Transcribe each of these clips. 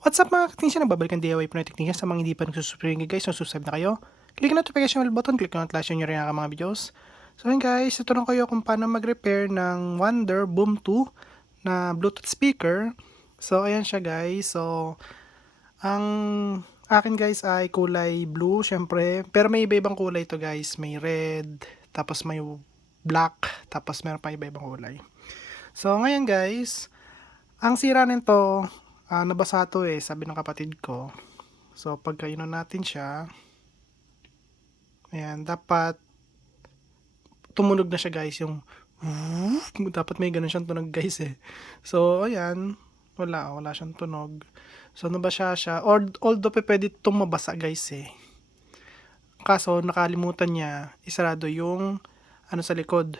What's up mga ka-technician? Nagbabalikan DIY po na technician sa mga hindi pa nagsusubscribe guys. So subscribe na kayo. Click na notification bell button. Click na notification nyo rin ang mga videos. So yun guys, tutulong kayo kung paano mag-repair ng Wonder Boom 2 na Bluetooth speaker. So ayan siya guys. So ang akin guys ay kulay blue syempre. Pero may iba-ibang kulay to guys. May red, tapos may black, tapos meron pa iba-ibang kulay. So ngayon guys, ang sira nito, nabasa to sabi ng kapatid ko. So, pagkainon natin siya, ayan, dapat tumunog na siya guys, yung dapat may ganun siyang tunog guys So, ayan, wala siyang tunog. So, nabasa siya, although pwede itong mabasa guys Kaso, nakalimutan niya, isarado yung, sa likod,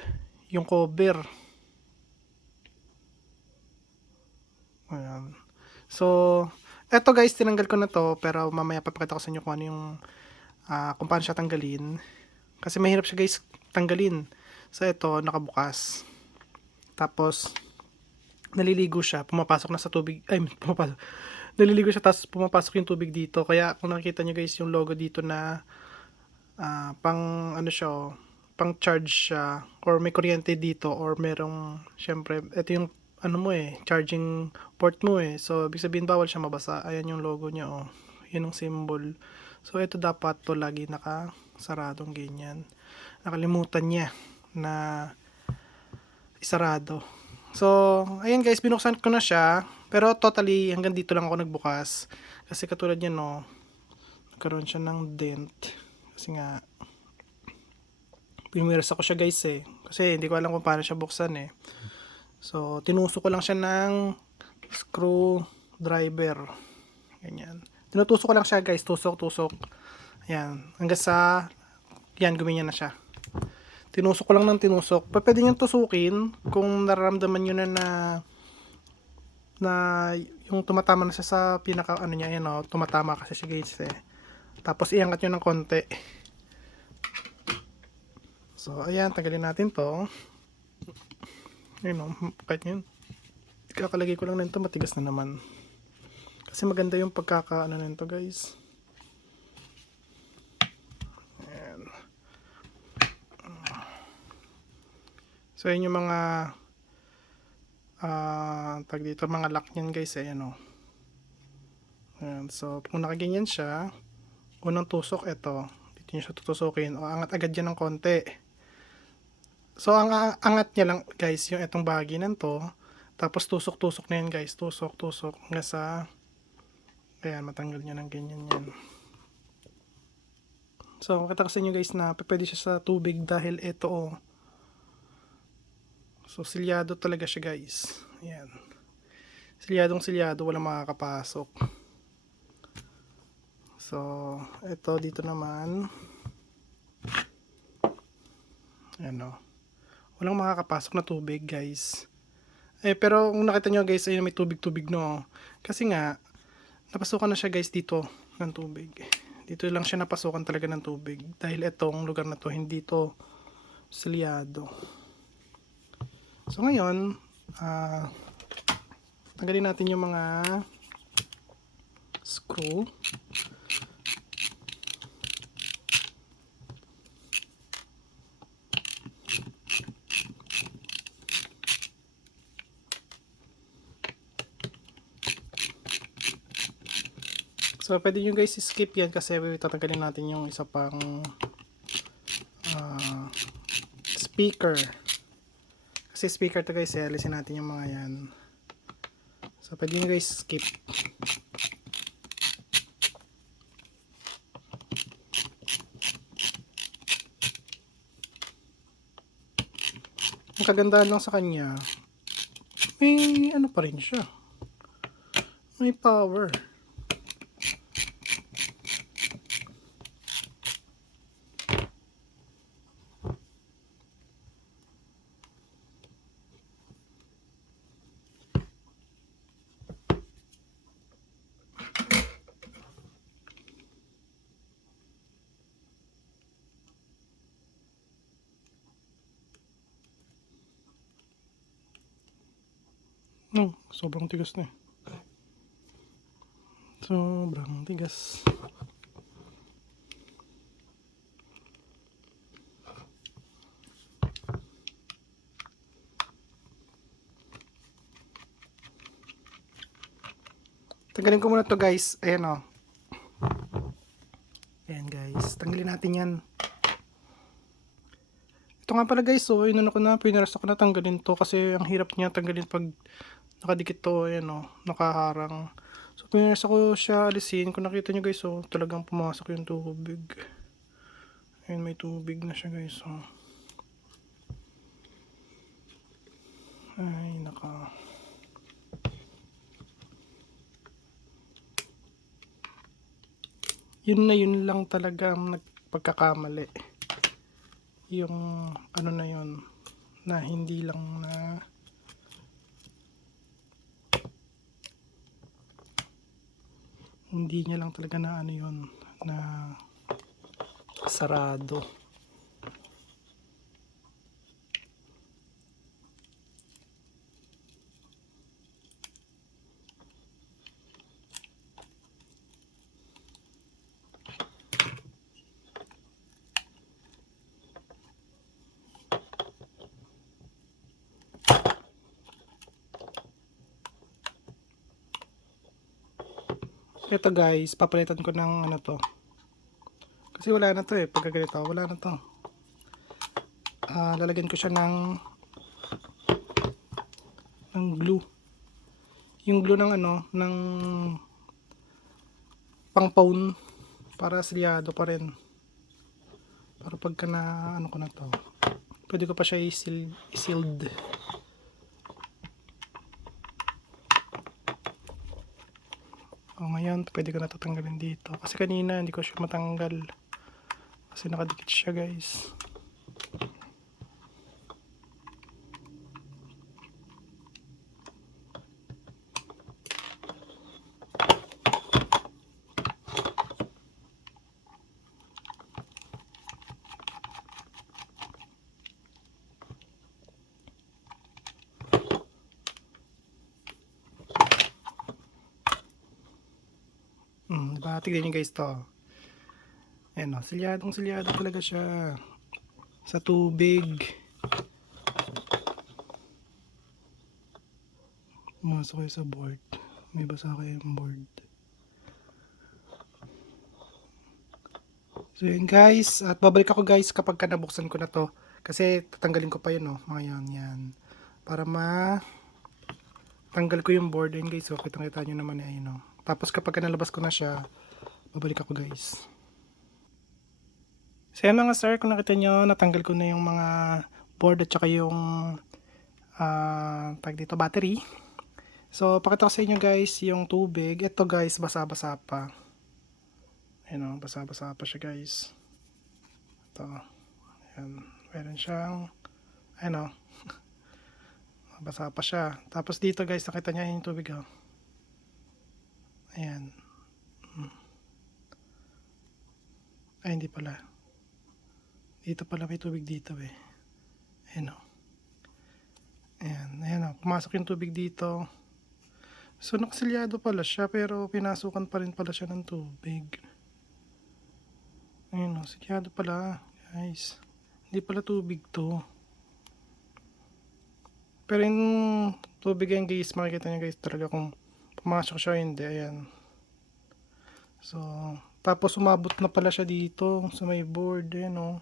yung cover. Ayan. So, eto guys, tinanggal ko na to, pero mamaya papakita ko sa inyo kung ano yung, kung paano siya tanggalin. Kasi mahirap siya guys tanggalin. So, ito, nakabukas. Tapos, naliligo siya, pumapasok na sa tubig, naliligo siya, tapos pumapasok yung tubig dito. Kaya, kung nakikita nyo guys, yung logo dito na, pang, siya, pang charge siya, or may kuryente dito, or merong, syempre, ito yung, charging port mo So, ibig sabihin, bawal siya mabasa. Ayan yung logo niya, Yun yung symbol. So, ito dapat to lagi nakasaradong ganyan. Nakalimutan niya na isarado. So, ayan guys, binuksan ko na siya. Pero totally, hanggang dito lang ako nagbukas. Kasi katulad niya, nagkaroon siya ng dent. Kasi nga, piniwiras ako siya guys Kasi hindi ko alam kung paano siya buksan So, tinusok ko lang siya ng screwdriver. Ganyan. Tinutusok ko lang siya guys, tusok. Ayan, hanggang sa, yan, guminyan na siya. Tinusok ko lang ng tinusok. Pwede nyo tusukin kung nararamdaman nyo na yung tumatama na siya sa pinaka niya, tumatama kasi siya guys Tapos iangat nyo ng konti. So, ayan, tanggalin natin to. Kahit yun. Kakalagay ko lang nito, matigas na naman. Kasi maganda yung pagkakaano nito guys. Ayan. So, yun yung mga tag dito, mga lock nyan guys Ayan. So, kung nakaganyan siya, unang tusok ito. Dito nyo siya tutusukin. O, angat agad yan ng konti. So, ang angat niya lang guys, yung itong bahagi nito. Tapos tusok-tusok na yan guys. Tusok hanggang sa ayan, matanggal niya ng ganyan yan. So, makita kasi nyo guys na pwede siya sa tubig dahil ito So, silyado talaga siya guys. Ayan. Silyado, walang makakapasok. So, ito dito naman. Ayan Walang makakapasok na tubig guys. Pero kung nakita nyo guys, ayun may tubig-tubig Kasi nga, napasukan na siya guys dito ng tubig. Dito lang siya napasukan talaga ng tubig. Dahil itong lugar na to, hindi to silyado. So ngayon, tanggalin natin yung mga screw. So, pwede nyo guys skip yan kasi tatanggalin natin yung isa pang speaker. Kasi speaker to guys alisin natin yung mga yan. So, pwede nyo guys skip. Ang kagandahan lang sa kanya, may pa rin siya. May power. Sobrang tigas na Sobrang tigas. Tanggalin ko muna to guys. Ayan o. Ayan guys. Tanggalin natin yan. Ito nga pala guys. So, inano ko na. Pinarasa ko na tanggalin to. Kasi ang hirap niya tanggalin pag nakadikit to. Ayan o. Nakaharang. So, pinarasa ko siya alisin. Kung nakita nyo guys. So, talagang pumasok yung tubig. Ayan, may tubig na siya guys. So. Ay, naka... yun lang talaga ang nagpagkakamali. Yung ano na yun na hindi lang na hindi niya lang talaga na ano yun na sarado. Ito guys, papalitan ko ng ano to. Kasi wala na to eh. Pagka ganito, wala na to. Lalagyan ko siya ng glue. Yung glue ng ano, ng pang phone para selyado pa rin. Para pagka na ano ko na to, pwede ko pa siya i-sealed. O ngayon, pwede ko na tatanggalin dito. Kasi kanina, hindi ko siya matanggal. Kasi nakadikit siya guys. Diba? Tignan nyo guys to. Ayan o, silyadong talaga siya. Sa tubig. Pumasok kayo sa board. May basa kayo yung board. So yun guys. At babalik ako guys kapag nabuksan ko na to. Kasi tatanggalin ko pa yun o. Mga yan. Para tanggal ko yung board. Ayun guys. So kitang-kita nyo naman ayun o. Tapos kapag nalabas ko na siya, babalik ako guys. So yan mga sir, kung nakita nyo, natanggal ko na yung mga board at saka yung tag dito, battery. So pakita ko sa inyo guys yung tubig. Ito guys, basa-basa pa. Ayan o, basa-basa pa siya guys. Ito. Ayan. Meron siyang, ayan o. Basa pa siya. Tapos dito guys, nakita nyo yung tubig o. Ayan. Ay, hindi pala. Dito pala may tubig dito eh. Ayan o. Ayan o. Pumasok yung tubig dito. So, nakasilyado pala siya pero pinasukan pa rin pala siya ng tubig. Ayan o. Silyado pala. Guys. Hindi pala tubig to. Pero yung tubig yan guys, makikita nyo guys talaga kung pumasok siya o hindi. Ayan. So, tapos umabot na pala siya dito sa may board. Ayan o.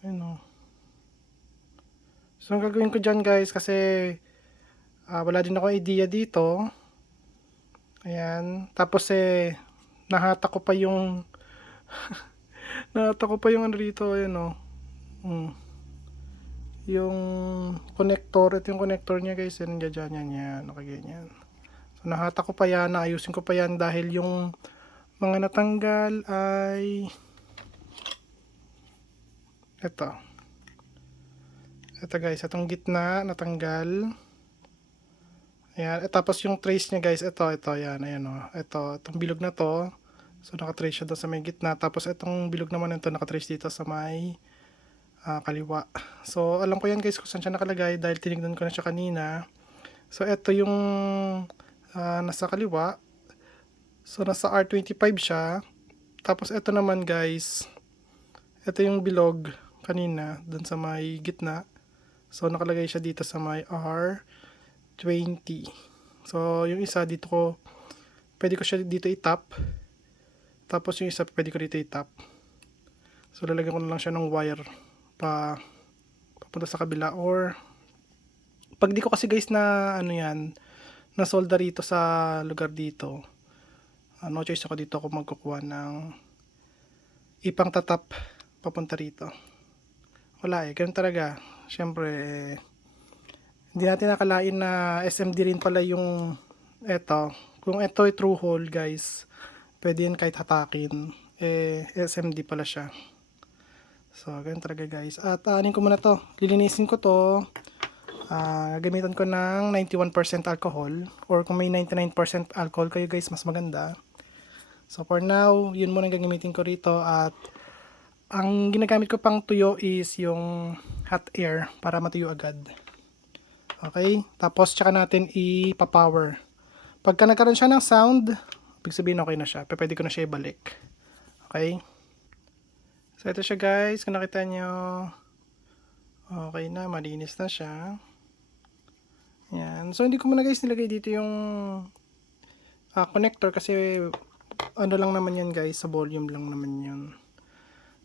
Ayan o. So, ang gagawin ko dyan guys, kasi wala din ako idea dito. Ayan. Tapos nahata ko pa yung nahata ko pa yung ano dito. Ayan o. Yung connector. Ito yung connector niya guys. Yan dyan yan. Nakaganyan. So, nahata ko pa yan. Naayusin ko pa yan dahil yung mga natanggal ay ito guys, itong gitna natanggal. Ayan, tapos yung trace niya guys, ito yan, ayan o. Itong bilog na to. So nakatrace siya doon sa may gitna. Tapos itong bilog naman ito nakatrace dito sa may kaliwa. So alam ko yan guys kung saan siya nakalagay dahil tinignan ko na siya kanina. So ito yung nasa kaliwa. So nasa R25 siya. Tapos ito naman guys, ito yung bilog kanina dun sa may gitna. So nakalagay siya dito sa may R20. So yung isa dito ko, pwede ko siya dito i-tap. Tapos yung isa pwede ko dito i-tap. So lalagyan ko na lang siya ng wire papunta sa kabila, or pag di ko kasi guys na ano yan, na solder rito sa lugar dito, no choice ako dito ako magkukuha ng ipang tatap papunta rito. Wala ganun talaga. Syempre hindi natin nakalain na SMD rin pala yung eto. Kung eto ay true hole guys, pwede yan kahit hatakin, SMD pala siya. So ganun talaga guys. At aanin ko muna to, lilinisin ko to. Gamitan ko ng 91% alcohol, or kung may 99% alcohol kayo guys, mas maganda. So for now, yun muna ang gagamitin ko rito. At ang ginagamit ko pang tuyo is yung hot air para matuyo agad. Okay, tapos tsaka natin ipa-power. Pagka nagkaroon siya ng sound, ibig sabihin okay na siya, pwede ko na siya ibalik. Okay, so ito siya guys, kung nakita nyo, okay na, malinis na siya. Yan. So hindi ko muna guys nilagay dito yung connector kasi ano lang naman yan guys, sa volume lang naman yun.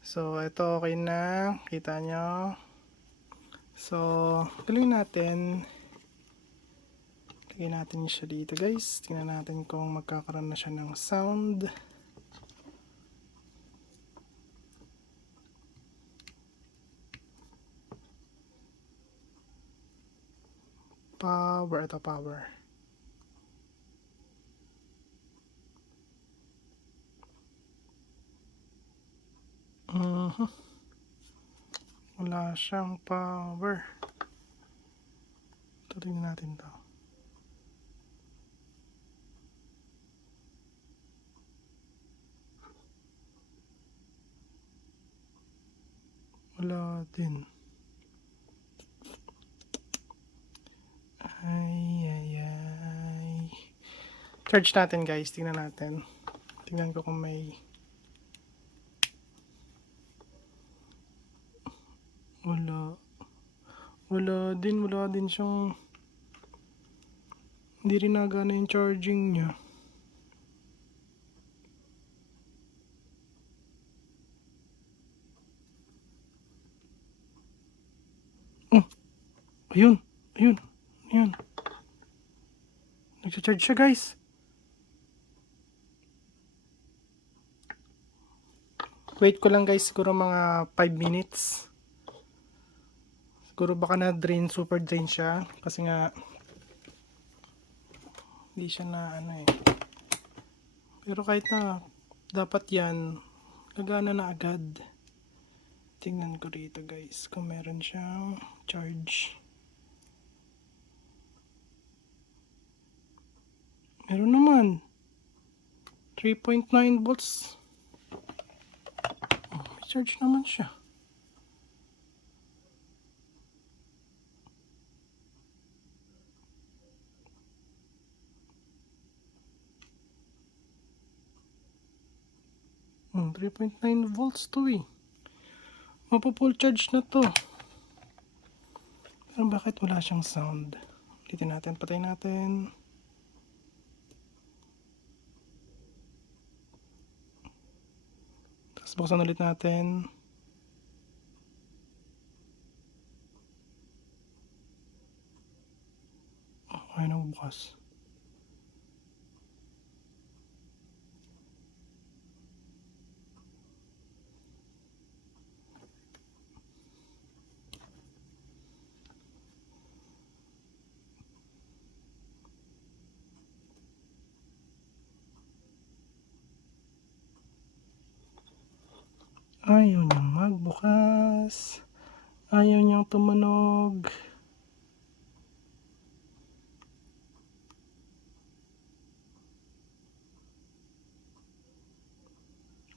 So ito okay na, kita nyo. So gawin natin, lagyan natin siya dito guys. Tingnan natin kung magkakaroon na siya ng sound. Power, ito power. Wala siyang power. Ito, tingnan natin to. Wala din. Ay. Charge natin guys, tingnan natin. Tingnan ko kung may wala din siyang, hindi rin nagana yung charging niya. Oh, ayun nagcha-charge siya guys. Wait ko lang guys, siguro mga 5 minutes. Siguro baka na drain, super drain siya. Kasi nga, hindi siya na ano eh. Pero kahit na, dapat yan, gagana na agad. Tingnan ko dito guys, kung meron siyang charge. Meron naman. 3.9 volts. Oh, may charge naman siya. Oh, 3.9 volts to eh. Mapo-full charge na to. Pero bakit wala siyang sound? Ulitin natin, patay natin. Tapos buksan ulit natin. Oh, ayaw na bukas. Ayaw niyang magbukas. Ayaw niyang tumunog.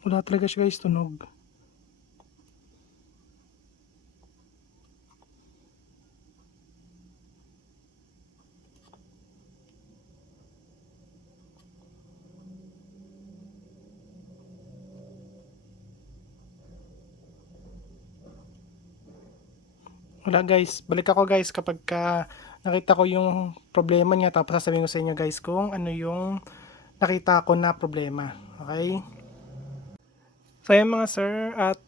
Wala talaga siya guys, tunog. Wala guys, balik ako guys kapag nakita ko yung problema niya, tapos sasabihin ko sa inyo guys kung ano yung nakita ko na problema. Okay? So ayan mga sir, at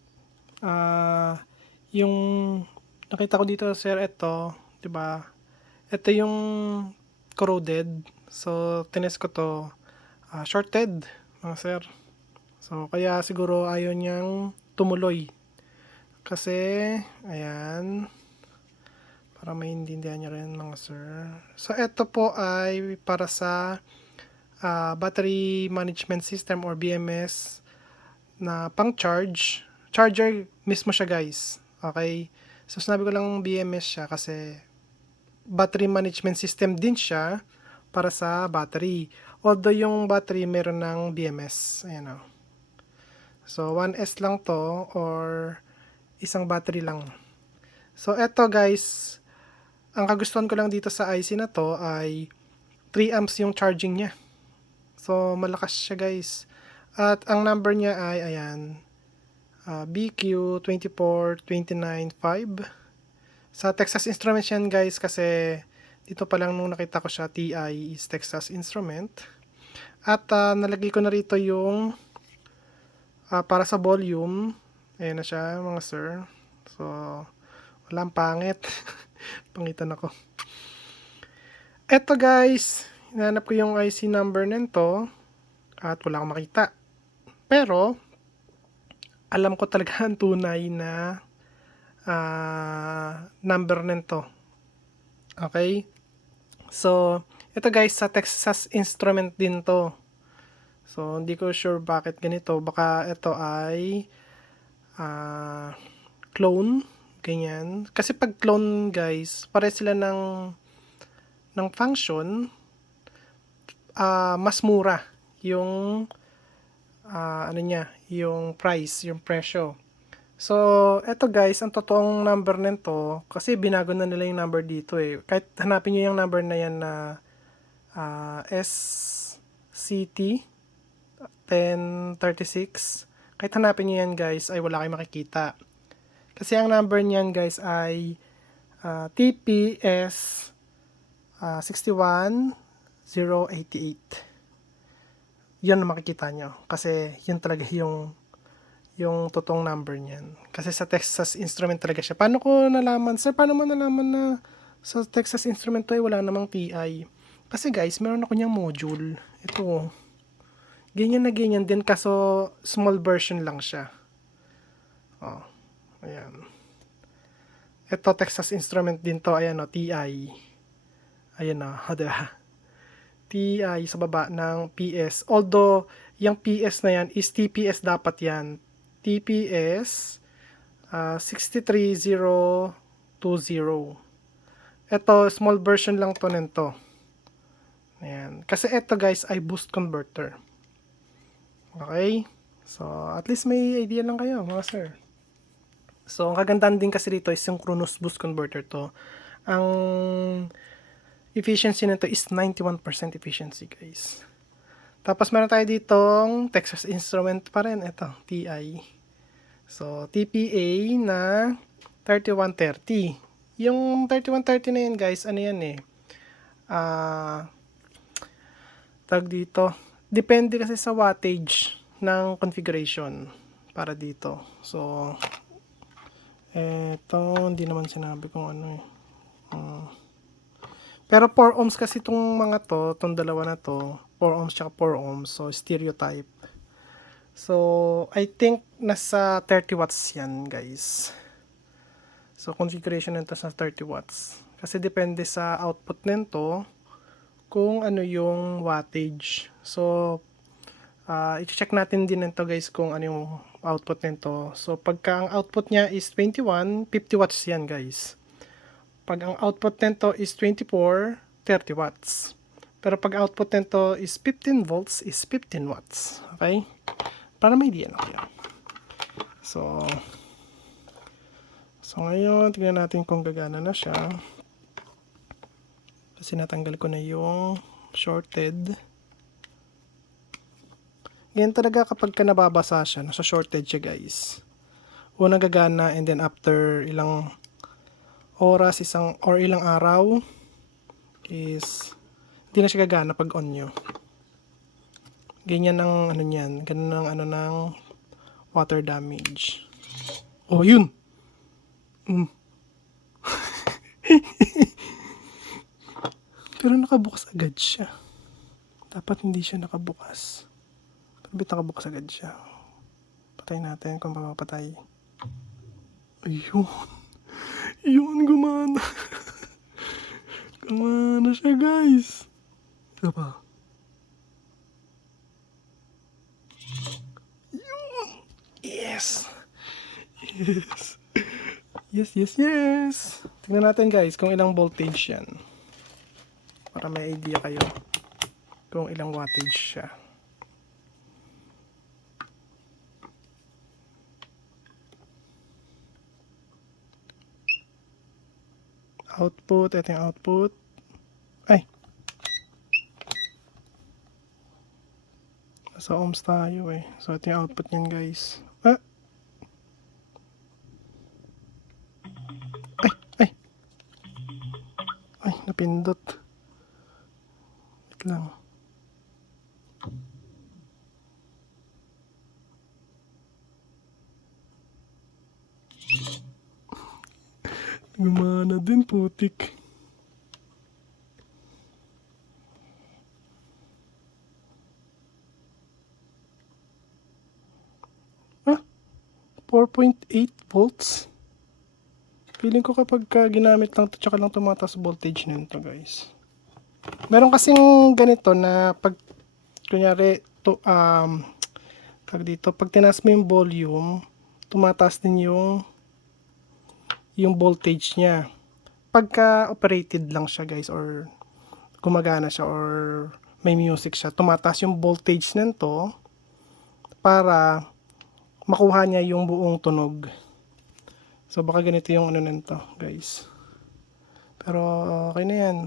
yung nakita ko dito sir, ito, 'di ba? Ito yung corroded. So tinest ko to, shorted mga sir. So kaya siguro ayaw niyang tumuloy. Kasi ayan, para maintindihan nyo rin mga sir. So ito po ay para sa battery management system or BMS na pang charger mismo siya guys. Okay, so sinabi ko lang BMS siya kasi battery management system din siya para sa battery, although yung battery meron ng BMS. Ayan o. So 1S lang to, or isang battery lang. So eto guys, ang kagustuhan ko lang dito sa IC na to ay 3 amps yung charging niya. So malakas siya guys. At ang number niya ay ayan, BQ24295. Sa Texas Instruments yan guys, kasi dito pa lang nung nakita ko siya, TI is Texas Instrument. At nalagay ko na rito yung para sa volume. Ayan na siya mga sir. So walang pangit. Pangitan ako. Eto guys, hinanap ko yung IC number nito at wala akong makita. Pero alam ko talaga ang tunay na number nito. Okay? So, ito guys, sa Texas Instrument din to. So, hindi ko sure bakit ganito. Baka ito ay clone. Ganyan. Kasi pag clone guys, pare sila ng function, mas mura yung ano niya, yung price, yung presyo. So, eto guys, ang totoong number nito, kasi binago na nila yung number dito eh. Kahit hanapin nyo yung number na yan na SCT 1036, kahit hanapin nyo yan guys, ay wala kayong makikita. Kasi ang number niyan guys ay TPS 61088. Yun ang makikita nyo. Kasi yun talaga yung totoong number niyan. Kasi sa Texas Instrument talaga siya. Paano ko nalaman? Sir, paano mo nalaman na sa Texas Instrument to ay wala namang TI? Kasi guys, meron ako niyang module. Ito. Ganyan na ganyan din, kaso small version lang siya. Oh, ayan. Ito, Texas Instrument din to. Ayan o, TI. Ayan o, diba? TI sa baba ng PS. Although, yung PS na yan is TPS dapat yan. TPS 63020. Ito, small version lang to nito. Ayan. Kasi ito guys ay boost converter. Okay? So, at least may idea lang kayo mga sir. So, ang kagandahan din kasi dito is synchronous boost converter to. Ang efficiency nito is 91% efficiency guys. Tapos meron tayo ditong Texas Instrument pa rin. Ito, TI. So, TPA na 3130. Yung 3130 na yun guys, ano yan eh. Tag dito. Depende kasi sa wattage ng configuration para dito. So, eto, hindi naman sinabi kung ano eh. Pero 4 ohms kasi itong mga to, itong dalawa na to, 4 ohms tsaka 4 ohms, so stereotype. So, I think nasa 30 watts yan guys. So, configuration nito sa 30 watts. Kasi depende sa output nito kung ano yung wattage. So, i-check natin din nito guys kung ano yung output nito. So, pagka ang output niya is 21, 50 watts yan guys. Pag ang output nito is 24, 30 watts. Pero pag output nito is 15 volts, is 15 watts. Okay? Para may idea na kayo. So ngayon, tingnan natin kung gagana na siya. Kasi natanggal ko na yung shorted. Ganyan talaga kapag ka nababasa siya, nasa shorted siya guys. Unang gagana and then after ilang oras, ilang araw is hindi na siya gagana pag on nyo. Ganyan ang ano niyan, ganun ang ano ng water damage. Oh, yun. Pero nakabukas agad siya. Dapat hindi siya nakabukas. Pero nakabukas agad siya. Patay natin kung papapatay. Ayun. Yun, gumana. Gumana siya, guys. Ito pa. Yun. Yes. Yes. Yes. Tingnan natin, guys, kung ilang voltage yan. Para may idea kayo kung ilang wattage siya. Output, ito yung output. Ay! Nasa ohms tayo eh. So, ito yung output niyan, guys. Ay, napindot. Wait lang. Gumana din, putik. 4.8 volts. Feeling ko kapag ginamit lang to tsaka lang tumataas voltage nito, guys. Meron kasing ganito na pag kunyari to dito, pag tinaas mo yung volume, tumataas din yung voltage niya. Pagka operated lang siya, guys, or gumagana siya or may music siya, tumataas yung voltage nito para makuha niya yung buong tunog. So baka ganito yung ano nito, guys. Pero okay na yan.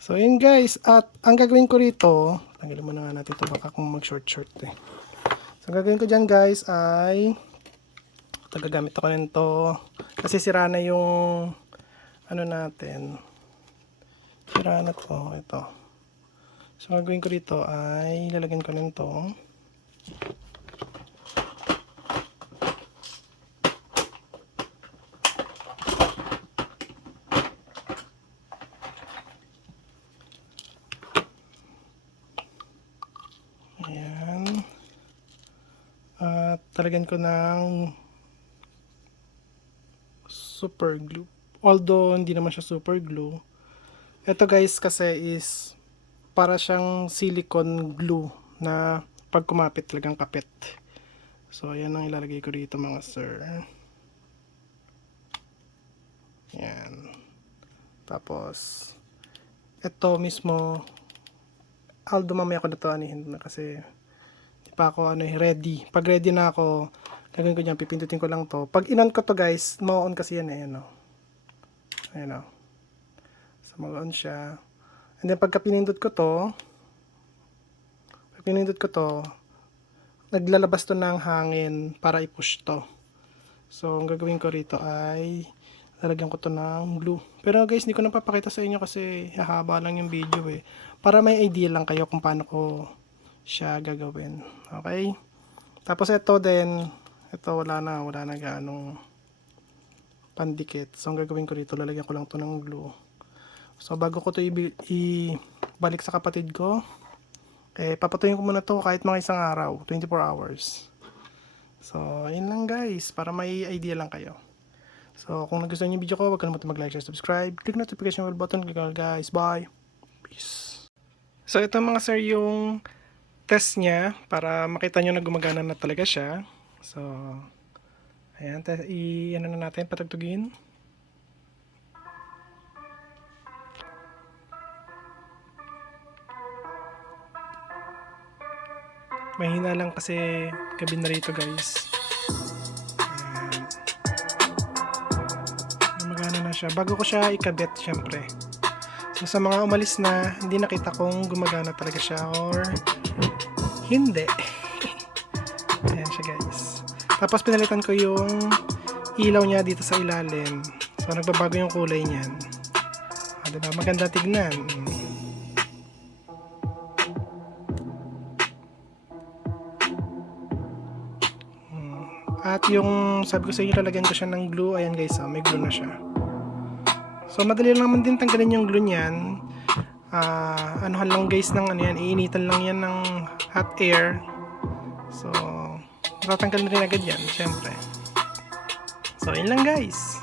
So yun, guys, at ang gagawin ko rito, tanggalin muna nga natin ito baka kung mag short eh. So ang gagawin ko dyan, guys, ay gagamit ako nito kasi sira na yung ano natin, sira na to, ito. So ang gagawin ko rito ay lalagyan ko nito. Ayan. At talagyan ko ng super glue. Although hindi naman siya super glue. Ito, guys, kasi is para siyang silicone glue na pag kumapit talagang kapit. So ayan ang ilalagay ko dito, mga sir. Ayan. Tapos ito mismo, although mamaya ko na ito anihin na kasi di pa ako ready. Pag ready na ako, gagawin ko dyan, pipindutin ko lang to. Pag in-on ko to, guys, ma-on kasi yan eh, ayan o. So mag-on siya. And then pagka pinindot ko to, naglalabas to ng hangin para i-push to. So ang gagawin ko rito ay lalagyan ko to ng glue. Pero guys, hindi ko na papakita sa inyo kasi hahaba lang yung video eh. Para may idea lang kayo kung paano ko siya gagawin. Okay? Tapos ito din, ito wala na gaanong pandikit. So ang gagawin ko rito, lalagyan ko lang to ng glue. So bago ko to ibalik sa kapatid ko, papatuyin ko muna to kahit mga isang araw, 24 hours. So ayun lang, guys, para may idea lang kayo. So kung nagustuhan niyo yung video ko, huwag kalimutan mag-like, share, subscribe, click notification bell button, click all, guys. Bye. Peace. So ito, mga sir, yung test niya para makita nyo na gumagana na talaga siya. So ayan, ano na natin, patugtugin. Mahina lang kasi gabi na rito, guys. Ayan. Gumagana na siya. Bago ko siya ikabit, syempre. So sa mga umalis na, hindi nakita kung gumagana talaga siya or hindi. Ayan siya, guys. Tapos pinalitan ko yung ilaw niya dito sa ilalim. So nagbabago yung kulay niyan. Diba? Maganda tignan. At yung sabi ko sa inyo, lalagyan ko siya ng glue. Ayan guys, may glue na siya. So madali lang naman din tanggalin yung glue niyan. Anuhan lang guys ng ano yan, iinitan lang yan ng hot air. So matatanggal na rin agad yan, syempre. So yun lang guys.